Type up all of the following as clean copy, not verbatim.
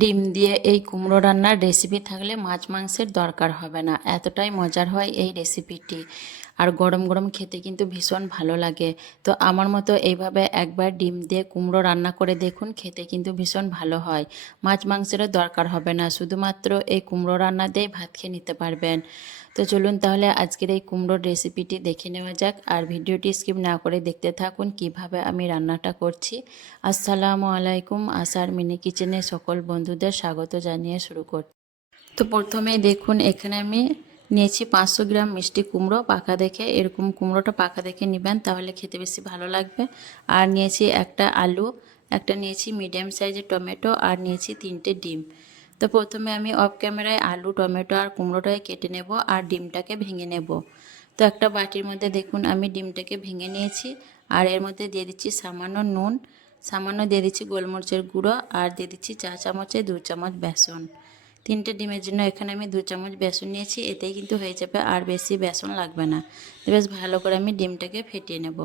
ডিম দিয়ে এই কুমড়ো রান্নার রেসিপি থাকলে মাছ মাংসের দরকার হবে না, এতটাই মজার হয় এই রেসিপিটি। আর গরম গরম খেতে কিন্তু ভীষণ ভালো লাগে। তো আমার মতো এইভাবে একবার ডিম দিয়ে কুমড়ো রান্না করে দেখুন, খেতে কিন্তু ভীষণ ভালো হয়। মাছ মাংসেরও দরকার হবে না, শুধুমাত্র এই কুমড়ো রান্না দিয়ে ভাত খেয়ে নিতে পারবেন। তো চলুন তাহলে আজকের এই কুমড়োর রেসিপিটি দেখে নেওয়া যাক, আর ভিডিওটি স্কিপ না করে দেখতে থাকুন কিভাবে আমি রান্নাটা করছি। আসসালামু আলাইকুম, আশার মিনি কিচেনে সকল বন্ধুদের স্বাগত জানিয়ে শুরু করছি। তো প্রথমে দেখুন এখানে আমি নিয়েছি 500 গ্রাম মিষ্টি কুমড়ো, পাকা দেখে, এরকম কুমড়োটা পাকা দেখে নেবেন, তাহলে খেতে বেশি ভালো লাগবে। আর নিয়েছি একটা আলু, একটা নিয়েছি মিডিয়াম সাইজের টমেটো, আর নিয়েছি 3টে ডিম। তো প্রথমে আমি অফ ক্যামেরায় আলু, টমেটো আর কুমড়োটাকে কেটে নেব আর ডিমটাকে ভেঙে নেব। তো একটা বাটির মধ্যে দেখুন আমি ডিমটাকে ভেঙে নিয়েছি, আর এর মধ্যে দিয়ে দিচ্ছি সামান্য নুন, সামান্য দিয়ে দিচ্ছি গোলমরিচের গুঁড়ো, আর দিয়ে দিচ্ছি চা চামচে 2 চামচ বেসন। 3টে ডিমের জন্য এখানে আমি 2 চামচ বেসন নিয়েছি, এতেই কিন্তু হয়ে যাবে, আর বেশি বেসন লাগবে না। বেশ ভালো করে আমি ডিমটাকে ফেটিয়ে নেব।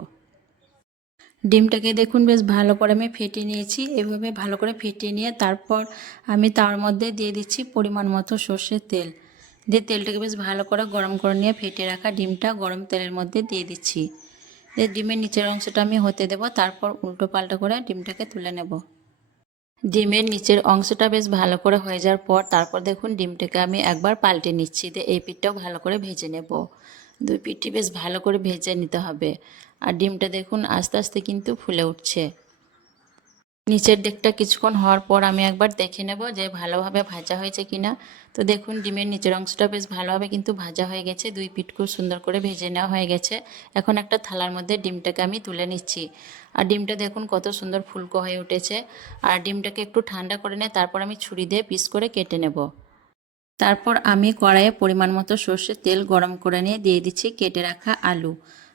ডিমটাকে দেখুন বেশ ভালো করে আমি ফেটিয়ে নিয়েছি। এভাবে ভালো করে ফেটিয়ে নিয়ে তারপর আমি তার মধ্যে দিয়ে দিচ্ছি পরিমাণ মতো সর্ষের তেল। দিয়ে তেলটাকে বেশ ভালো করে গরম করে নিয়ে ফেটিয়ে রাখা ডিমটা গরম তেলের মধ্যে দিয়ে দিচ্ছি। দিয়ে ডিমের নিচের অংশটা আমি হতে দেব, তারপর উল্টো পাল্টা করে ডিমটাকে তুলে নেব। ডিমের নিচের অংশটা বেশ ভালো করে হয়ে যাওয়ার পর তারপর দেখুন ডিমটাকে আমি একবার পাল্টে নিচ্ছি। দিয়ে এই পিঠটাও ভালো করে ভেজে নেব। দুই পিঠটি বেশ ভালো করে ভেজে নিতে হবে। আর ডিমটা দেখুন আস্তে আস্তে কিন্তু ফুলে উঠছে। নিচের দিকটা কিছুক্ষণ হওয়ার পর আমি একবার দেখে নেব যে ভালোভাবে ভাজা হয়েছে কিনা। তো দেখুন ডিমের নিচের অংশটা বেশ ভালোভাবে কিন্তু ভাজা হয়ে গেছে, দুই পিঠ খুব সুন্দর করে ভেজে নেওয়া হয়ে গেছে। এখন একটা থালার মধ্যে ডিমটাকে আমি তুলে নিচ্ছি। আর ডিমটা দেখুন কত সুন্দর ফুলকো হয়ে উঠেছে। আর ডিমটাকে একটু ঠান্ডা করে নিয়ে তারপর আমি ছুরি দিয়ে পিস করে কেটে নেব। তারপর আমি কড়াইয়ে পরিমাণ মতো সর্ষের তেল গরম করে নিয়ে দিয়ে দিচ্ছি কেটে রাখা আলু,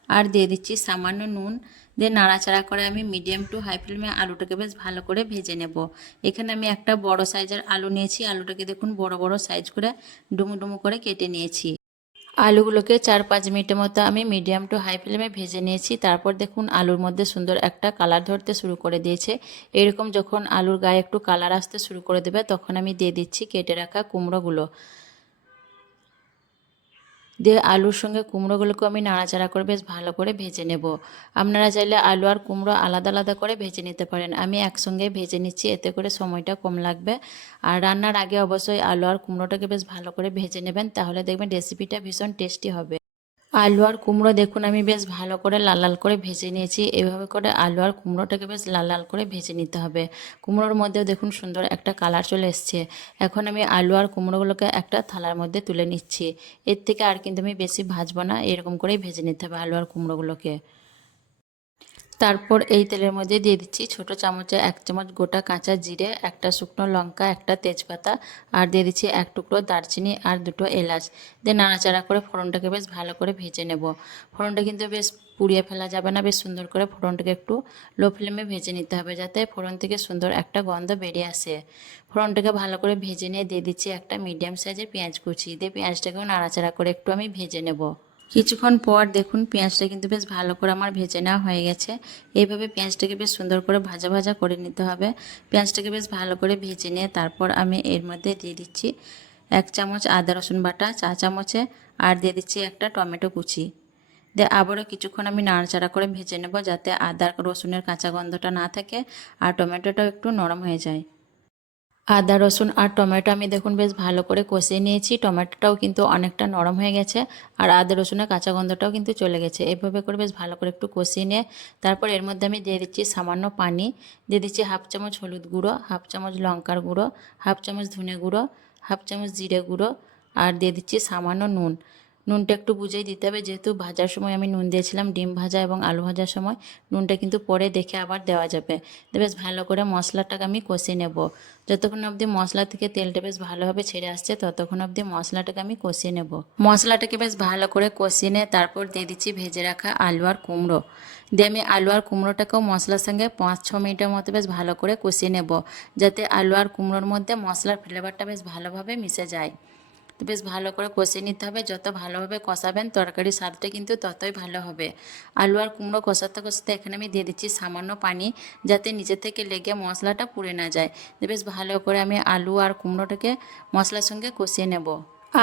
আর দিয়ে দিচ্ছি সামান্য নুন। দিয়ে নাড়াচাড়া করে আমি মিডিয়াম টু হাই ফ্লেমে আলুটাকে বেশ ভালো করে ভেজে নেব। এখানে আমি একটা বড় সাইজের আলু নিয়েছি, আলুটাকে দেখুন বড় বড় সাইজ করে ডুমু ডুমু করে কেটে নিয়েছি। আলুগুলোকে 4-5 মিনিটের মতো আমি মিডিয়াম টু হাই ফ্লেমে ভেজে নিয়েছি। তারপর দেখুন আলুর মধ্যে সুন্দর একটা কালার ধরতে শুরু করে দিয়েছে। এরকম যখন আলুর গায়ে একটু কালার আসতে শুরু করে দেবে তখন আমি দিয়ে দিচ্ছি কেটে রাখা কুমড়োগুলো। দিয়ে আলুর সঙ্গে কুমড়োগুলোকে আমি নাড়াচাড়া করে বেশ ভালো করে ভেজে নেব। আপনারা চাইলে আলু আর কুমড়ো আলাদা আলাদা করে ভেজে নিতে পারেন, আমি একসঙ্গে ভেজে নিচ্ছি, এতে করে সময়টা কম লাগবে। আর রান্নার আগে অবশ্যই আলু আর কুমড়োটাকে বেশ ভালো করে ভেজে নেবেন, তাহলে দেখবেন রেসিপিটা ভীষণ টেস্টি হবে। আলু আর কুমড়ো দেখুন আমি বেশ ভালো করে লাল লাল করে ভেজে নিয়েছি। এভাবে করে আলু আর কুমড়োটাকে বেশ লাল লাল করে ভেজে নিতে হবে। কুমড়োর মধ্যেও দেখুন সুন্দর একটা কালার চলে এসছে। এখন আমি আলু আর কুমড়োগুলোকে একটা থালার মধ্যে তুলে নিচ্ছি। এর থেকে আর কিন্তু আমি বেশি ভাজবো না, এরকম করেই ভেজে নিতে হবে আলু আর কুমড়োগুলোকে। তারপর এই তেলের মধ্যে দিয়ে দিচ্ছি ছোট চামচে 1 চামচ গোটা কাঁচা জিরে, একটা শুকনো লঙ্কা, একটা তেজপাতা, আর দিয়ে দিচ্ছি 1 টুকরো দারচিনি আর 2টো এলাচ। দিয়ে নাড়াচাড়া করে ফোড়নটাকে বেশ ভালো করে ভেজে নেব। ফোড়নটা কিন্তু বেশ পুড়িয়ে ফেলা যাবে না, বেশ সুন্দর করে ফোড়নটাকে একটু লো ফ্লেমে ভেজে নিতে হবে, যাতে ফোড়ন থেকে সুন্দর একটা গন্ধ বেরিয়ে আসে। ফোড়নটাকে ভালো করে ভেজে নিয়ে দিয়ে দিচ্ছি একটা মিডিয়াম সাইজের পেঁয়াজ কুচি। দিয়ে পেঁয়াজটাকেও নাড়াচাড়া করে একটু আমি ভেজে নেব। কিছুক্ষণ পর দেখুন পেঁয়াজটা কিন্তু বেশ ভালো করে আমার ভেজে নেওয়া হয়ে গেছে। এইভাবে পেঁয়াজটাকে বেশ সুন্দর করে ভাজা ভাজা করে নিতে হবে। পেঁয়াজটাকে বেশ ভালো করে ভেজে নিয়ে তারপর আমি এর মধ্যে দিয়ে দিচ্ছি 1 চামচ আদা রসুন বাটা চা চামচে, আর দিয়ে দিচ্ছি একটা টমেটো কুচি। দিয়ে আবারও কিছুক্ষণ আমি নাড়াচাড়া করে ভেজে নেব, যাতে আদা রসুনের কাঁচা গন্ধটা না থাকে আর টমেটোটাও একটু নরম হয়ে যায়। আদা রসুন আর টমেটো আমি দেখুন বেশ ভালো করে কষিয়ে নিয়েছি। টমেটোটাও কিন্তু অনেকটা নরম হয়ে গেছে, আর আদা রসুনের কাঁচা গন্ধটাও কিন্তু চলে গেছে। এভাবে করে বেশ ভালো করে একটু কষিয়ে নিয়ে তারপর এর মধ্যে আমি দিয়ে দিচ্ছি সামান্য পানি। দিয়ে দিচ্ছি 1/2 চামচ হলুদ গুঁড়ো, 1/2 চামচ লঙ্কার গুঁড়ো, 1/2 চামচ ধনে গুঁড়ো, 1/2 চামচ জিরে গুঁড়ো, আর দিয়ে দিচ্ছি সামান্য নুন। নুনটা একটু বুঝেই দিতে হবে, যেহেতু ভাজার সময় আমি নুন দিয়েছিলাম, ডিম ভাজা এবং আলু ভাজার সময়। নুনটা কিন্তু পরে দেখে আবার দেওয়া যাবে। তো বেশ ভালো করে মশলাটাকে আমি কষিয়ে নেব। যতক্ষণ অবধি মশলা থেকে তেলটা বেশ ভালোভাবে ছেড়ে আসছে ততক্ষণ অবধি মশলাটাকে আমি কষিয়ে নেব। মশলাটাকে বেশ ভালো করে কষিয়ে নিয়ে তারপর দিয়ে দিচ্ছি ভেজে রাখা আলু আর কুমড়ো। দিয়ে আমি আলু আর কুমড়োটাকেও মশলার সঙ্গে 5-6 মিনিটের মতো বেশ ভালো করে কষিয়ে নেব, যাতে আলু আর কুমড়োর মধ্যে মশলার ফ্লেভারটা বেশ ভালোভাবে মিশে যায়। তো বেশ ভালো করে কষিয়ে নিতে হবে। যত ভালোভাবে কষাবেন তরকারির স্বাদটা কিন্তু ততই ভালো হবে। আলু আর কুমড়ো কষাতে কষাতে এখানে আমি দিয়ে দিচ্ছি সামান্য পানি, যাতে নিচে থেকে লেগে মশলাটা পুড়ে না যায়। তো বেশ ভালো করে আমি আলু আর কুমড়োটাকে মশলার সঙ্গে কষিয়ে নেব।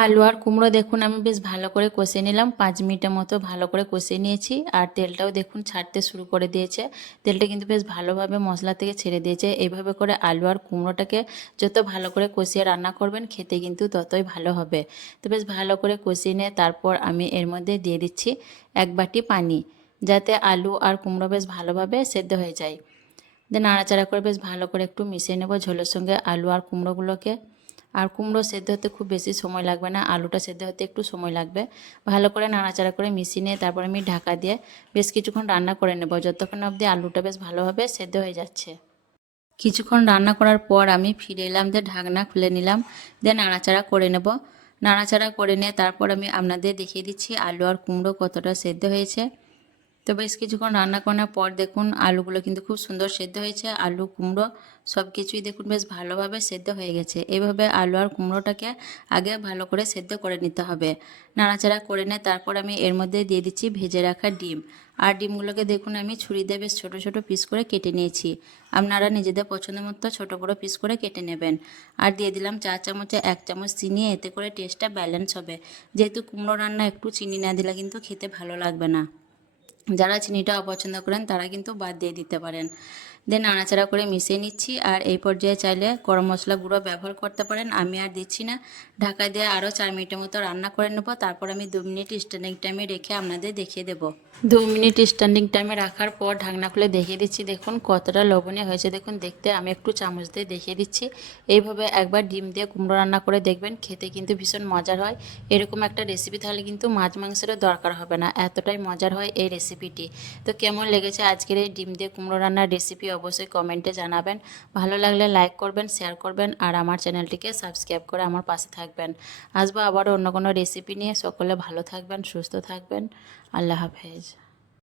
আলু আর কুমড়ো দেখুন আমি বেশ ভালো করে কষিয়ে নিলাম, 5 মিনিটের মতো ভালো করে কষিয়ে নিয়েছি। আর তেলটাও দেখুন ছাড়তে শুরু করে দিয়েছে, তেলটা কিন্তু বেশ ভালোভাবে মশলা থেকে ছেড়ে দিয়েছে। এইভাবে করে আলু আর কুমড়োটাকে যত ভালো করে কষিয়ে রান্না করবেন খেতে কিন্তু ততই ভালো হবে। তো বেশ ভালো করে কষিয়ে নিয়ে তারপর আমি এর মধ্যে দিয়ে দিচ্ছি 1 বাটি পানি, যাতে আলু আর কুমড়ো বেশ ভালোভাবে সেদ্ধ হয়ে যায়। দিয়ে নাড়াচাড়া করে বেশ ভালো করে একটু মিশিয়ে নেব ঝোলের সঙ্গে আলু আর কুমড়োগুলোকে। আর কুমড়ো সেদ্ধ হতে খুব বেশি সময় লাগবে না, আলুটা সেদ্ধ হতে একটু সময় লাগবে। ভালো করে নাড়াচাড়া করে মিশিয়ে নিয়ে তারপর আমি ঢাকা দিয়ে বেশ কিছুক্ষণ রান্না করে নেব, যতক্ষণ অবধি আলুটা বেশ ভালোভাবে সেদ্ধ হয়ে যাচ্ছে। কিছুক্ষণ রান্না করার পর আমি ফিরে এলাম, দিয়ে ঢাকনা খুলে নিলাম, দিয়ে নাড়াচাড়া করে নেব। নাড়াচাড়া করে নিয়ে তারপর আমি আপনাদের দেখিয়ে দিচ্ছি আলু আর কুমড়ো কতটা সেদ্ধ হয়েছে। তো বেশ কিছুক্ষণ রান্না করার পর দেখুন আলুগুলো কিন্তু খুব সুন্দর সেদ্ধ হয়েছে। আলু কুমড়ো সব কিছুই দেখুন বেশ ভালোভাবে সেদ্ধ হয়ে গেছে। এইভাবে আলু আর কুমড়োটাকে আগে ভালো করে সেদ্ধ করে নিতে হবে। নাড়াচাড়া করে নিয়ে তারপর আমি এর মধ্যে দিয়ে দিচ্ছি ভেজে রাখা ডিম। আর ডিমগুলোকে দেখুন আমি ছুরি দিয়ে বেশ ছোটো ছোটো পিস করে কেটে নিয়েছি। আপনারা নিজেদের পছন্দ মতো ছোটো বড়ো পিস করে কেটে নেবেন। আর দিয়ে দিলাম 4 চামচে 1 চামচ চিনি, এতে করে টেস্টটা ব্যালেন্স হবে। যেহেতু কুমড়ো রান্না একটু চিনি না দিলে কিন্তু খেতে ভালো লাগবে না। যারা চিনিটা অপছন্দ করেন তারা কিন্তু বাদ দিয়ে দিতে পারেন। দেন নাড়াচাড়া করে মিশিয়ে নিচ্ছি। আর এই পর্যায়ে চাইলে গরম মশলা গুঁড়ো ব্যবহার করতে পারেন, আমি আর দিচ্ছি না। ঢাকা দিয়ে আরও 4 মিনিটের মতো রান্না করে নেব। তারপর আমি 2 মিনিট স্ট্যান্ডিং টাইমে রেখে আপনাদের দেখিয়ে দেবো। 2 মিনিট স্ট্যান্ডিং টাইমে রাখার পর ঢাকনা খুলে দেখিয়ে দিচ্ছি, দেখুন কতটা লবণীয় হয়েছে। দেখুন দেখতে আমি একটু চামচ দিয়ে দেখিয়ে দিচ্ছি। এইভাবে একবার ডিম দিয়ে কুমড়ো রান্না করে দেখবেন, খেতে কিন্তু ভীষণ মজার হয়। এরকম একটা রেসিপি তাহলে কিন্তু মাছ মাংসেরও দরকার হবে না, এতটাই মজার হয় এই রেসিপিটি। তো কেমন লেগেছে আজকের এই ডিম দিয়ে কুমড়ো রান্নার রেসিপি অবশ্যই কমেন্টে জানাবেন। ভালো লাগলে লাইক করবেন, শেয়ার করবেন আর আমার চ্যানেলটিকে সাবস্ক্রাইব করে আমার পাশে থাকবেন। আসবো আবারও অন্য কোনো রেসিপি নিয়ে। সকলে ভালো থাকবেন, সুস্থ থাকবেন। আল্লাহ হাফেজ।